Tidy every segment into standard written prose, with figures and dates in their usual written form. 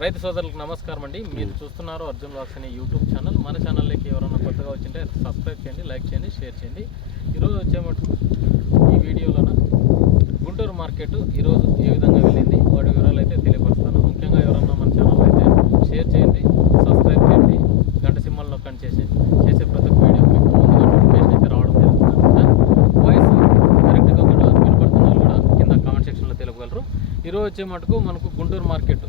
రైతు సోదరులకు నమస్కారం అండి. మీరు చూస్తున్నారు అర్జున్ వ్లాగ్స్ అనే యూట్యూబ్ ఛానల్. మన ఛానల్లోకి ఎవరైనా కొత్తగా వచ్చింటే సబ్స్క్రైబ్ చేయండి, లైక్ చేయండి, షేర్ చేయండి. ఈరోజు వచ్చేమటుకు ఈ వీడియోలోన గుంటూరు మార్కెట్ ఈరోజు ఏ విధంగా వెళ్ళింది వాటి వివరాలు అయితే తెలియపరుస్తాను. ముఖ్యంగా ఎవరన్నా మన ఛానల్ అయితే షేర్ చేయండి, సబ్స్క్రైబ్ చేయండి, గంట సింబల్ నొక్కండి. చేసే ప్రతి ఒక్క వీడియో మీకు ముందుగా నోటిఫికేషన్ అయితే రావడం జరుగుతుంది. వాయిస్ కరెక్ట్గా కూడా వినపడుతున్న వాళ్ళు కూడా కింద కామెంట్ సెక్షన్లో తెలుపగలరు. ఈరోజు వచ్చేమటుకు మనకు గుంటూరు మార్కెట్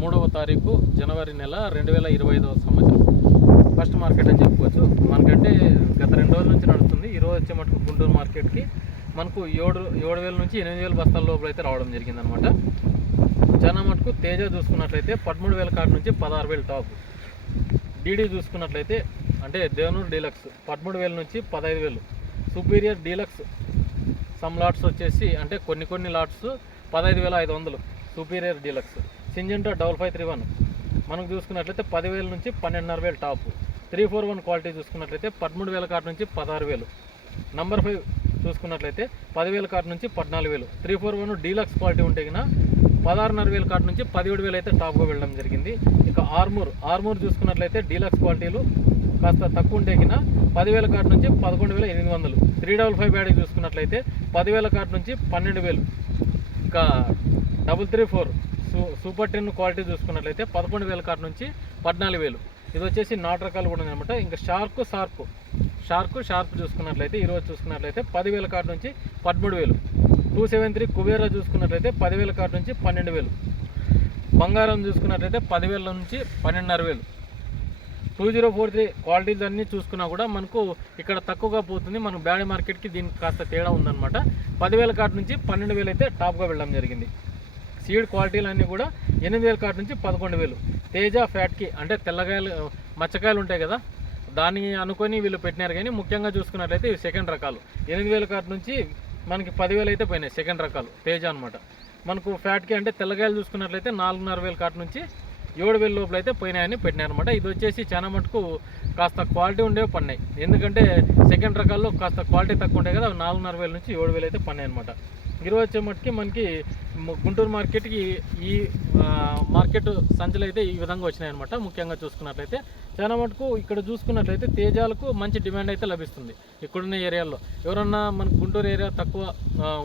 3వ తారీఖు జనవరి నెల 2025వ సంవత్సరం ఫస్ట్ మార్కెట్ అని చెప్పుకోవచ్చు. మనకంటే గత 2 రోజుల నుంచి నడుస్తుంది. ఈరోజు వచ్చే మటుకు గుంటూరు మార్కెట్కి మనకు 7,000 నుంచి 8,000 బస్తాల లోపల అయితే రావడం జరిగిందనమాట. చాలా మటుకు తేజ చూసుకున్నట్లయితే 13,000 కాడ నుంచి 16,000 టాప్. డీడీ చూసుకున్నట్లయితే అంటే దేవనూరు డీలక్స్ 13,000 నుంచి 15,000. సుపీరియర్ డీలక్స్ సమ్ లాట్స్ వచ్చేసి అంటే కొన్ని లాట్స్ 15,500 సుపీరియర్ డీలక్స్. సింజెంటా 5531 మనకు చూసుకున్నట్లయితే 10,000 నుంచి 12,500 టాప్. 341 క్వాలిటీ చూసుకున్నట్లయితే 13,000 కాడ నుంచి 16,000. నంబర్ 5 చూసుకున్నట్లయితే 10,000 కాడ నుంచి 14,000. 341 డీలక్స్ క్వాలిటీ ఉంటే కన్నా 16,500 కాడ నుంచి 17,000 అయితే టాప్గా వెళ్ళడం జరిగింది. ఇక ఆర్మూర్ చూసుకున్నట్లయితే డీలక్స్ క్వాలిటీలు కాస్త తక్కువ ఉంటే కన్నా 10,000 కాడ నుంచి 11,800. 355 బ్యాడీ చూసుకున్నట్లయితే 10,000 కాడ నుంచి 12,000. ఇంకా 334 సూపర్ 10 క్వాలిటీ చూసుకున్నట్లయితే 11,000 కాడ నుంచి 14,000. ఇది వచ్చేసి నాటు రకాలు కూడా అనమాట. ఇంకా షార్ప్ చూసుకున్నట్లయితే ఈరోజు చూసుకున్నట్లయితే 10,000 కాడ నుంచి 13,000. 273 కుబేరా చూసుకున్నట్లయితే 10,000 కాడ నుంచి 12,000. బంగారం చూసుకున్నట్లయితే 10,000 నుంచి 12,500. 2043 క్వాలిటీస్ అన్నీ చూసుకున్నా కూడా మనకు ఇక్కడ తక్కువగా పోతుంది. మనకు బ్యాడీ మార్కెట్కి దీనికి కాస్త తేడా ఉందన్నమాట. 10,000 కాడ నుంచి 12,000 అయితే టాప్గా వెళ్ళడం జరిగింది. సీడ్ క్వాలిటీలు అన్నీ కూడా 8,000 కాడ నుంచి 11,000. తేజ ఫ్యాట్కి అంటే తెల్లగాయలు మచ్చకాయలు ఉంటాయి కదా, దాన్ని అనుకొని వీళ్ళు పెట్టినారు. కానీ ముఖ్యంగా చూసుకున్నట్లయితే ఇవి సెకండ్ రకాలు. 8,000 కాడ నుంచి మనకి 10,000 అయితే పోయినాయి సెకండ్ రకాలు తేజ అనమాట. మనకు ఫ్యాట్కి అంటే తెల్లగాయలు చూసుకున్నట్లయితే 4,500 కాడ నుంచి 7,000 లోపల అయితే పోయినాయని పెట్టినారనమాట. ఇది వచ్చేసి చాలా మటుకు కాస్త క్వాలిటీ ఉండేవి పడినాయి. ఎందుకంటే సెకండ్ రకాల్లో కాస్త క్వాలిటీ తక్కువ ఉంటాయి కదా, 4,500 నుంచి 7,000 అయితే పడినాయి అనమాట. ఈరోజు వచ్చే మటుకి మనకి గుంటూరు మార్కెట్కి ఈ మార్కెట్ సంచులు అయితే ఈ విధంగా వచ్చినాయి అనమాట. ముఖ్యంగా చూసుకున్నట్లయితే చాలా మటుకు ఇక్కడ చూసుకున్నట్లయితే తేజాలకు మంచి డిమాండ్ అయితే లభిస్తుంది. ఇక్కడున్న ఏరియాల్లో ఎవరన్నా మనకు గుంటూరు ఏరియా తక్కువ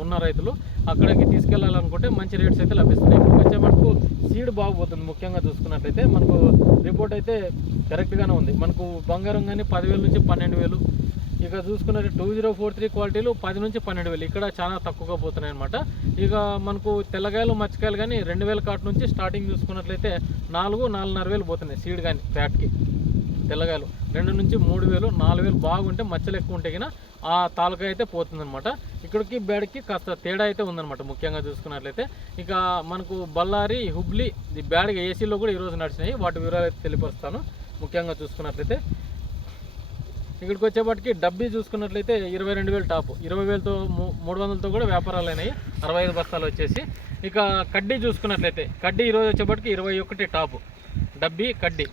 ఉన్న రైతులు అక్కడికి తీసుకెళ్లాలనుకుంటే మంచి రేట్స్ అయితే లభిస్తున్నాయి. ఇప్పుడు వచ్చే మటుకు సీడ్ బాగుపోతుంది. ముఖ్యంగా చూసుకున్నట్లయితే మనకు రిపోర్ట్ అయితే కరెక్ట్గానే ఉంది. మనకు బంగారం కానీ 10,000 నుంచి 12,000. ఇక చూసుకున్నట్టు 2043 క్వాలిటీలు 10 నుంచి 12,000 ఇక్కడ చాలా తక్కువగా పోతున్నాయి అనమాట. ఇక మనకు తెల్లగాయలు మచ్చకాయలు కానీ 2,000 కాట నుంచి స్టార్టింగ్ చూసుకున్నట్లయితే 4,500 పోతున్నాయి సీడ్ కానీ ఫ్యాట్కి. తెల్లగాయలు 2 నుంచి 3,000, 4,000 బాగుంటే మచ్చలు ఎక్కువ ఉంటే కన్నా ఆ తాలూకా అయితే పోతుందన్నమాట. ఇక్కడికి బ్యాడ్కి కాస్త తేడా అయితే ఉందన్నమాట. ముఖ్యంగా చూసుకున్నట్లయితే ఇక మనకు బళ్ళారి, హుబ్లీ ఈ బ్యాడ్గా ఏసీలో కూడా ఈరోజు నడిచినాయి. వాటి వివరాలు అయితే తెలియపరుస్తాను. ముఖ్యంగా చూసుకున్నట్లయితే ఇక్కడికి వచ్చేపటికి డబ్బీ చూసుకున్నట్లయితే 22,000 టాప్. 20,000తో 300తో కూడా వ్యాపారాలు అయినాయి. 65 బస్తాలు వచ్చేసి. ఇక కడ్డీ చూసుకున్నట్లయితే కడ్డీ ఈరోజు వచ్చేపటికి 21 టాప్. డబ్బీ కడ్డీ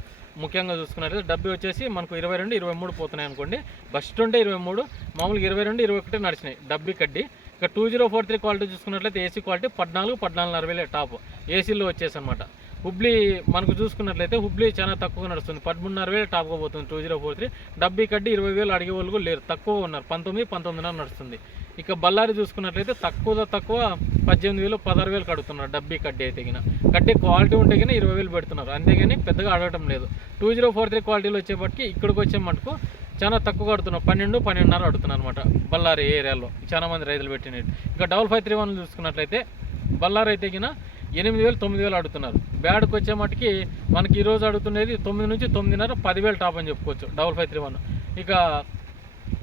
ముఖ్యంగా చూసుకున్నట్లయితే డబ్బీ వచ్చేసి మనకు 22, 23 పోతున్నాయి అనుకోండి. బస్ట్ ఉంటే 23, మామూలుగా 22, 21 నడిచినాయి డబ్బీ కడ్డీ. ఇక 2043 క్వాలిటీ చూసుకున్నట్లయితే ఏసీ క్వాలిటీ 14, 14,500 టాప్ ఏసీలో వచ్చేసి అనమాట. హుబ్లీ మనకు చూసుకున్నట్లయితే హుబ్లీ చాలా తక్కువగా నడుస్తుంది. 13,500 టాప్గా పోతుంది 2043. డబ్బీ కడ్డీ 20,000 అడిగే వాళ్ళు కూడా లేరు, తక్కువగా ఉన్నారు. 19, 19,500 నడుస్తుంది. ఇక బళ్ళారి చూసుకున్నట్లయితే తక్కువ 18,000, 16,000 కడుతున్నారు డబ్బీ కడ్డీ అయితే కినా. కడ్డీ క్వాలిటీ ఉంటే కానీ 20,000 పెడుతున్నారు, అంతేగాని పెద్దగా అడగటం లేదు. 2043 క్వాలిటీలో వచ్చేపటికి ఇక్కడికి వచ్చే మటుకు చాలా తక్కువ అడుగుతున్నారు. 12, 12,500 అడుగుతున్నారు అనమాట బళ్ళారి ఏరియాలో చాలా మంది రైతులు పెట్టినట్టు. ఇక 5531 చూసుకున్నట్లయితే బళ్ళారి అయితే కినా 8,000, 9,000 అడుగుతున్నారు. బ్యాడ్కి వచ్చే మటుకి మనకి ఈరోజు అడుగుతున్నది 9 నుంచి 9,500, 10,000 టాప్ అని చెప్పుకోవచ్చు 5531. ఇక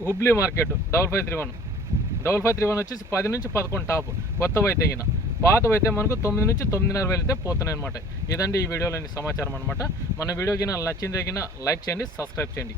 హుబ్లీ మార్కెట్ 5531 వచ్చేసి 10 నుంచి 11 టాప్. కొత్తవి అయితే గిన, పాతవి అయితే మనకు 9 నుంచి 9,500 అయితే పోతున్నాయి అనమాట. ఇదండి ఈ వీడియోలోని సమాచారం అనమాట. మన వీడియో గిన నచ్చిందే గిన లైక్ చేయండి, సబ్స్క్రైబ్ చేయండి.